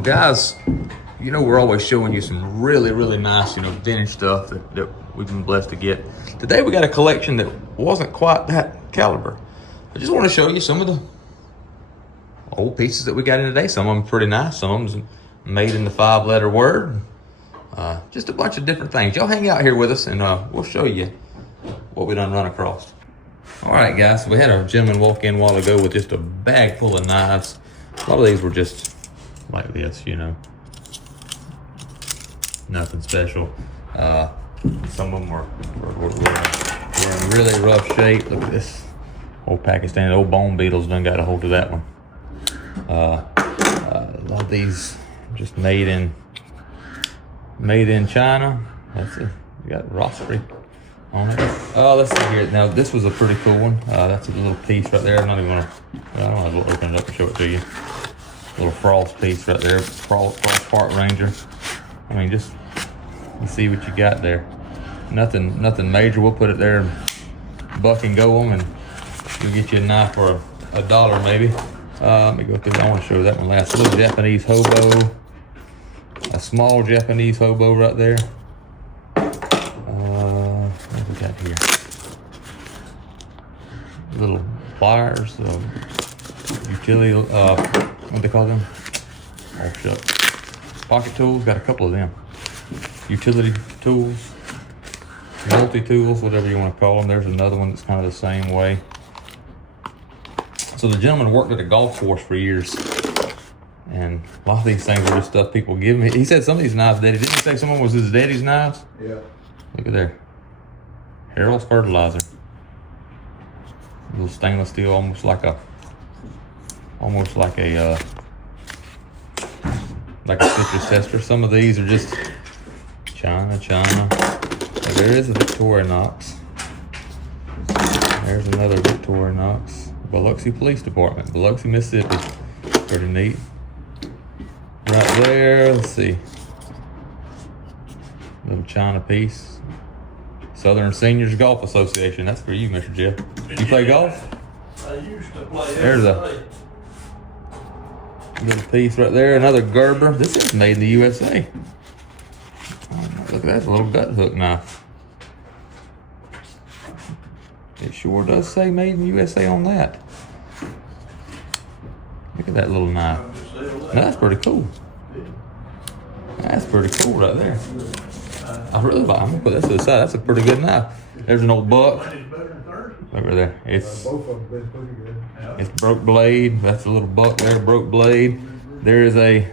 Well, guys, you know we're always showing you some really nice, vintage stuff that we've been blessed to get. Today we got a collection that wasn't quite that caliber. I just want to show you some of the old pieces that we got in today. Some of them pretty nice. Some of them made in the 5-letter word. Just a bunch of different things. Y'all hang out here with us and we'll show you what we done run across. All right, guys, so we had a gentleman walk in a while ago with just a bag full of knives. A lot of these were just like this, nothing special. Some of them were in really rough shape. Look at this old Pakistani, old bone beetles done got a hold of that one. A lot of these just made in China. That's it. You got Rosary on it. Let's see here. Now this was a pretty cool one. That's a little piece right there. I'm not even gonna. I don't know. I'll open it up and show it to you. A little frost piece right there. Frost Park Ranger. I mean, just you see what you got there. Nothing major. We'll put it there, buck and go them, and you'll get you a knife for $1 maybe. Let me go through. I want to show you that one last. A little Japanese hobo. A small Japanese hobo right there. What we got here? Little pliers, utility, what they call them? Oh, shut. Pocket tools, got a couple of them. Utility tools, multi-tools, whatever you want to call them. There's another one that's kind of the same way. So the gentleman worked at a golf course for years. And a lot of these things are just stuff people give me. He said some of these knives, Daddy, didn't he say someone was his daddy's knives? Yeah. Look at there. Harold's Fertilizer. A little stainless steel, almost like a citrus tester. Some of these are just China. There is a Victorinox. There's another Victorinox. Biloxi Police Department, Biloxi, Mississippi. Pretty neat. Right there, let's see. Little China piece. Southern Seniors Golf Association. That's for you, Mr. Jeff. You play golf? I used to play. There's a little piece right there. Another Gerber. This is made in the USA. Oh, look at that. It's a little gut hook knife. It sure does say made in the USA on that. Look at that little knife. Now, that's pretty cool. That's pretty cool right there. I'm gonna put that to the side. That's a pretty good knife. There's an old buck. Over there. It's Both of them been pretty good. it's broke blade. That's a little buck there, broke blade. There is a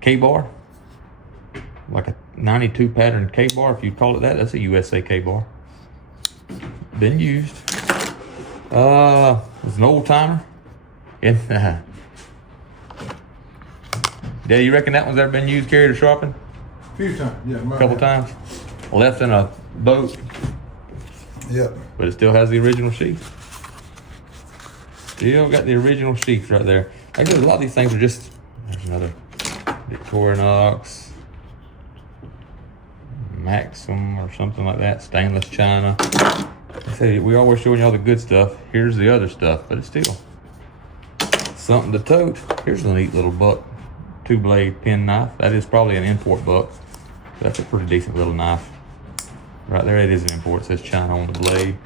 K-bar. Like a 92 pattern K-bar, if you call it that. That's a USA K-bar. Been used. It's an old timer. Yeah. Daddy, you reckon that one's ever been used, carried, or sharpened? A few times, yeah. A couple times. Left in a boat, Yep. but it still has the original sheath. Still got the original sheath right there. Like I said, a lot of these things are just. There's another Victorinox, Maxim, or something like that. Stainless China. I say we always showing y'all the good stuff. Here's the other stuff, but it's still something to tote. Here's a neat little buck 2-blade pen knife. That is probably an import buck. That's a pretty decent little knife. Right there, it is an import. It says China on the blade.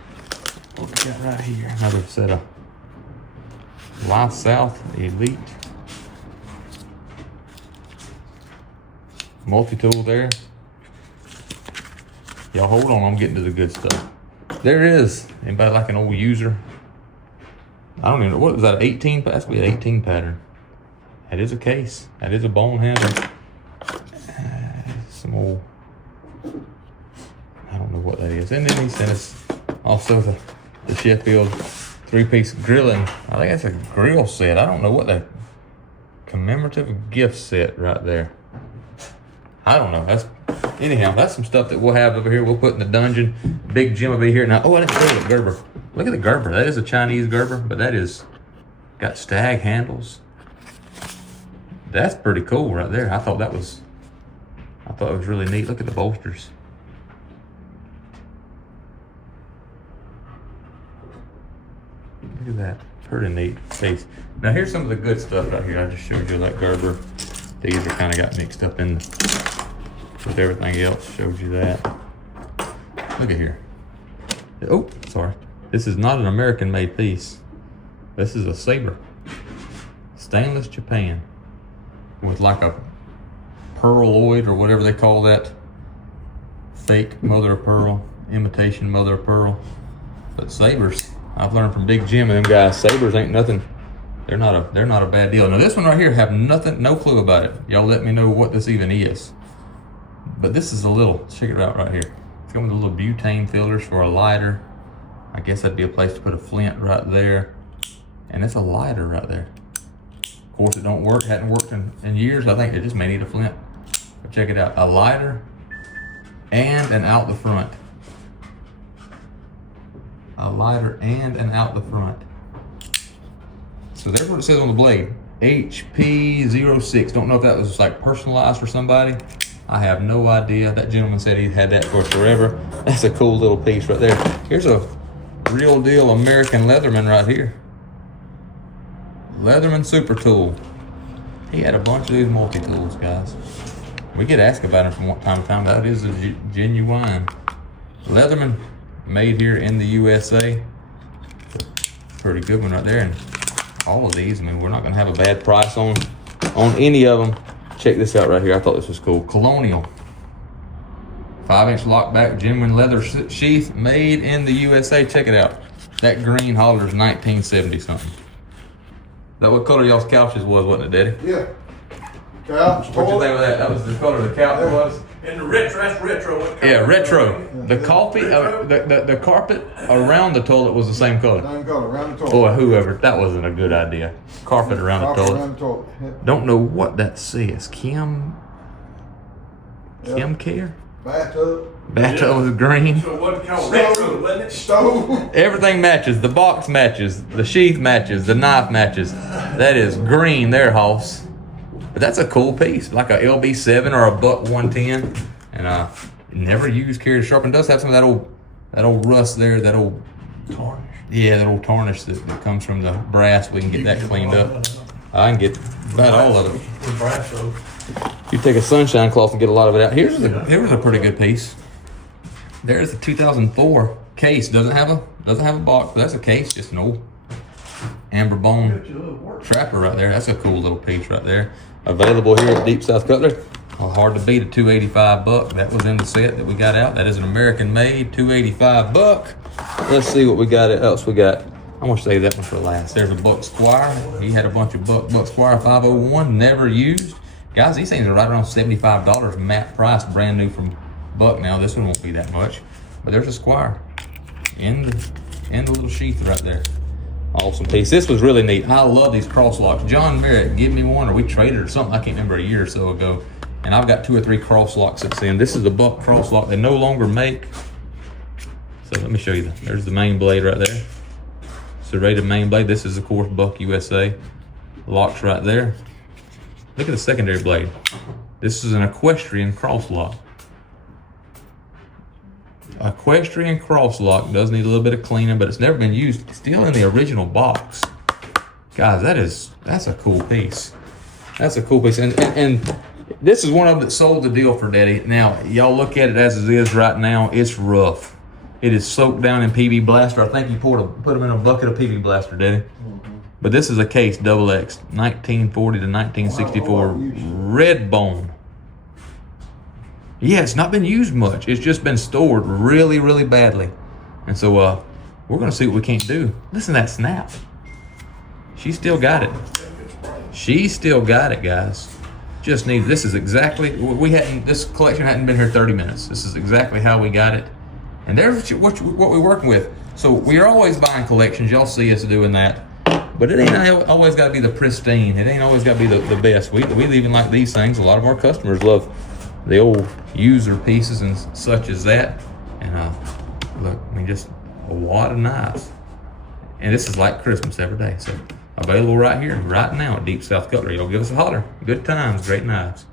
What we got right here? Another set of Life South Elite. Multi-tool there. Y'all hold on, I'm getting to the good stuff. There it is. Anybody like an old user? I don't even know. What was that, 18? That's be an 18 pattern. That is a case. That is a bone handle. Some old, I don't know what that is. And then he sent us also the Sheffield 3-piece grilling. I think that's a grill set. I don't know what that commemorative gift set right there. I don't know. Anyhow, that's some stuff that we'll have over here. We'll put in the dungeon. Big Jim will be here now. Oh, I didn't show you the Gerber. Look at the Gerber. That is a Chinese Gerber, but that is got stag handles. That's pretty cool right there. I thought it was really neat. Look at the bolsters. Look at that. Pretty neat case. Now here's some of the good stuff right here. I just showed you that Gerber. These are kind of got mixed up in with everything else. Showed you that. Look at here. Oh, sorry. This is not an American-made piece. This is a Sabre. Stainless Japan. With like a pearloid or whatever they call that. Fake mother of pearl. Imitation mother of pearl. But Sabres, I've learned from Big Jim and them guys, Sabres ain't nothing. They're not a bad deal. Now this one right here, have nothing, no clue about it. Y'all let me know what this even is. But this is a little, check it out right here. It's got the little butane fillers for a lighter. I guess that'd be a place to put a flint right there. And it's a lighter right there. Of course it don't work, hadn't worked in years. I think it just may need a flint. But check it out, a lighter and an out the front. A lighter and an out the front. So there's what it says on the blade. HP06. Don't know if that was like personalized for somebody. I have no idea. That gentleman said he had that for forever. That's a cool little piece right there. Here's a real deal American Leatherman right here. Leatherman Super Tool. He had a bunch of these multi-tools, guys. We get asked about him from time to time. That is a genuine Leatherman, made here in the USA. Pretty good one right there. And all of these, I mean, we're not gonna have a bad price on any of them. Check this out right here. I thought this was cool. Colonial. 5-inch lockback genuine leather sheath made in the USA. Check it out. That green Holler's 1970 something. That what color y'all's couches was, wasn't it, Daddy? Yeah. Couch. What you think of that? That was the color the couch was? And the retro, that's retro. What color? Yeah, retro. The coffee, the carpet around the toilet was the same color. Same color, around the toilet. Boy, whoever, that wasn't a good idea. Carpet around the Carpet toilet. around the toilet. Yeah. Don't know what that says. Kim Care? Bathtub. Bathtub was green. So what called retro, wasn't it? Stove. Everything matches. The box matches. The sheath matches. The knife matches. That is green there, Hoss. But that's a cool piece. Like a LB7 or a Buck 110. And never used, carried sharpened. Does have some of that old rust there. That old Tarnish. Yeah, that old tarnish that comes from the brass. We can get that cleaned up. I can get about all of it. The brass though. You take a sunshine cloth and get a lot of it out. Here's a pretty good piece. There's a 2004 case. Doesn't have a box, but that's a case. Just an old amber bone trapper right there. That's a cool little piece right there. Available here at Deep South Cutlery. Hard to beat a $285. That was in the set that we got out. That is an American made $285. Let's see what we got else. We got. I'm gonna save that one for last. There's a Buck Squire. He had a bunch of Buck Squire 501 never used. Guys, these things are right around $75 MAP price, brand new from Buck. Now this one won't be that much, but there's a Squire in the little sheath right there. Awesome piece. This was really neat. I love these cross locks. John Merritt gave me one, or we traded or something. I can't remember, a year or so ago. And I've got 2 or 3 cross locks that's in. This is the Buck cross lock they no longer make. So let me show you. There's the main blade right there. Serrated main blade. This is of course Buck USA. Locks right there. Look at the secondary blade. This is an equestrian cross lock. Equestrian cross lock does need a little bit of cleaning, but it's never been used. It's still in the original box. Guys, that's a cool piece. That's a cool piece. And this is one of them that sold the deal for Daddy. Now, y'all look at it as it is right now. It's rough. It is soaked down in PB Blaster. I think you put them in a bucket of PB Blaster, Daddy. But this is a case, double X, 1940 to 1964, red bone. Yeah, it's not been used much. It's just been stored really, really badly. And so we're gonna see what we can't do. Listen to that snap. She still got it. She still got it, guys. Just need, this is exactly, this collection hadn't been here 30 minutes. This is exactly how we got it. And there's what we're working with. So we're always buying collections. Y'all see us doing that. But it ain't always got to be the pristine. It ain't always got to be the best. We even like these things. A lot of our customers love the old user pieces and such as that. And look, I mean, just a wad of knives. And this is like Christmas every day. So available right here, right now at Deep South Cutlery. Y'all give us a holler. Good times, great knives.